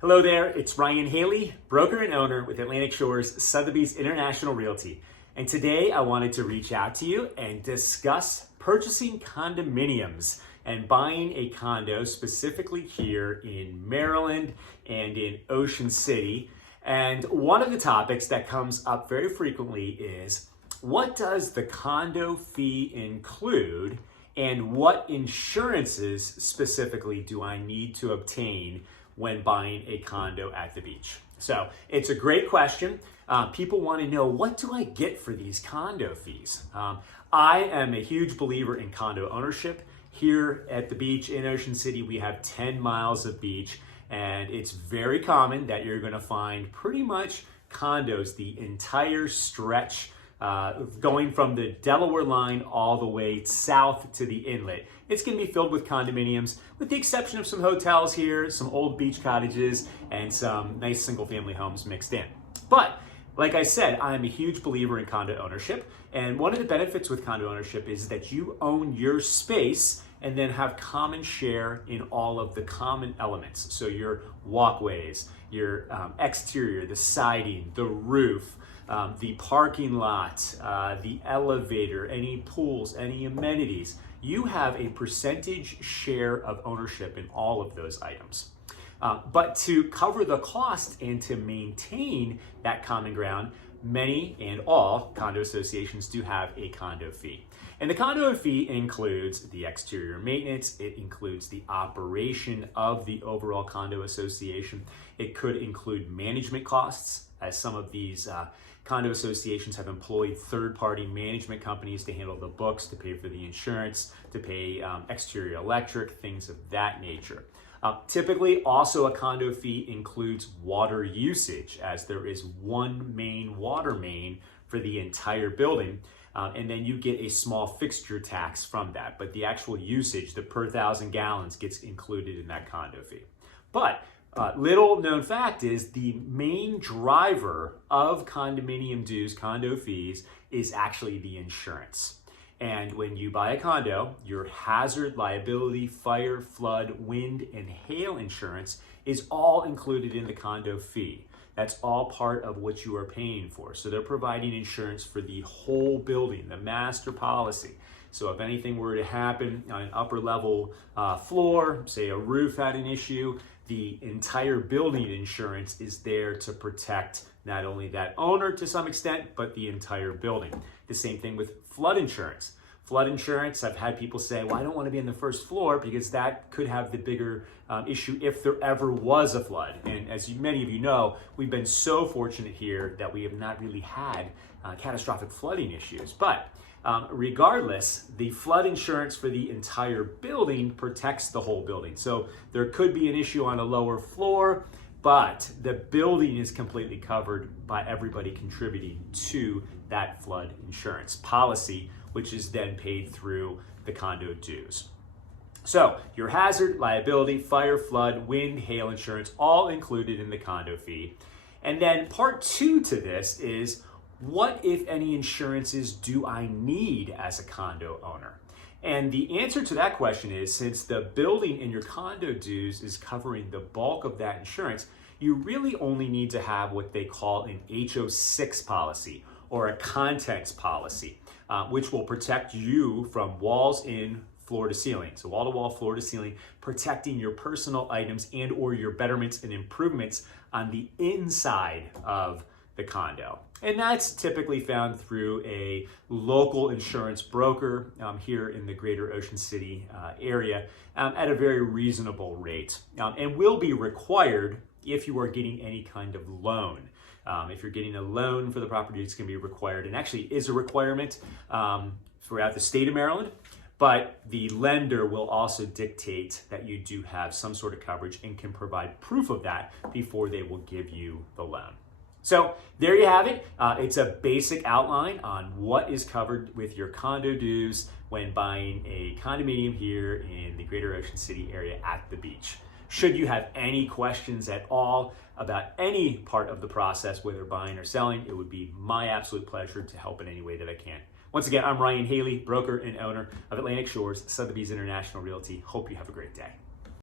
Hello there, it's Ryan Haley, broker and owner with Atlantic Shores Sotheby's International Realty. And today I wanted to reach out to you and discuss purchasing condominiums and buying a condo specifically here in Maryland and in Ocean City. And one of the topics that comes up very frequently is, what does the condo fee include and what insurances specifically do I need to obtain when buying a condo at the beach? So it's a great question. People want to know, what do I get for these condo fees? I am a huge believer in condo ownership. Here at the beach in Ocean City, we have 10 miles of beach, and it's very common that you're going to find pretty much condos the entire stretch, going from the Delaware line all the way south to the inlet. It's going to be filled with condominiums, with the exception of some hotels here, some old beach cottages, and some nice single-family homes mixed in. But like I said, I'm a huge believer in condo ownership, and one of the benefits with condo ownership is that you own your space and then have common share in all of the common elements. So your walkways, your exterior, the siding, the roof, the parking lot, the elevator, any pools, any amenities. You have a percentage share of ownership in all of those items. But to cover the cost and to maintain that common ground, many and all condo associations do have a condo fee. And the condo fee includes the exterior maintenance, it includes the operation of the overall condo association, it could include management costs, as some of these condo associations have employed third-party management companies to handle the books, to pay for the insurance, to pay exterior electric, things of that nature. Typically, also a condo fee includes water usage, as there is one main water main for the entire building, and then you get a small fixture tax from that. But the actual usage, the per 1,000 gallons, gets included in that condo fee. But little known fact is the main driver of condominium dues, condo fees, is actually the insurance. And when you buy a condo, your hazard, liability, fire, flood, wind, and hail insurance is all included in the condo fee. That's all part of what you are paying for. So they're providing insurance for the whole building, the master policy. So if anything were to happen on an upper level floor, say a roof had an issue, the entire building insurance is there to protect not only that owner to some extent, but the entire building. The same thing with flood insurance. Flood insurance, I've had people say, well, I don't want to be on the first floor because that could have the bigger issue if there ever was a flood. And as many of you know, we've been so fortunate here that we have not really had catastrophic flooding issues. But regardless, the flood insurance for the entire building protects the whole building. So there could be an issue on a lower floor, but the building is completely covered by everybody contributing to that flood insurance policy, which is then paid through the condo dues. So your hazard, liability, fire, flood, wind, hail insurance, all included in the condo fee. And then part two to this is, what, if any, insurances do I need as a condo owner? And the answer to that question is, since the building in your condo dues is covering the bulk of that insurance, you really only need to have what they call an HO6 policy or a contents policy, which will protect you from walls in, floor to ceiling. So wall to wall, floor to ceiling, protecting your personal items and or your betterments and improvements on the inside of the condo. And that's typically found through a local insurance broker here in the greater Ocean City area at a very reasonable rate, and will be required if you are getting any kind of loan. If you're getting a loan for the property, it's going to be required, and actually is a requirement throughout the state of Maryland. But the lender will also dictate that you do have some sort of coverage and can provide proof of that before they will give you the loan. So there you have it. It's a basic outline on what is covered with your condo dues when buying a condominium here in the greater Ocean City area at the beach. Should you have any questions at all about any part of the process, whether buying or selling, it would be my absolute pleasure to help in any way that I can. Once again, I'm Ryan Haley, broker and owner of Atlantic Shores Sotheby's International Realty. Hope you have a great day.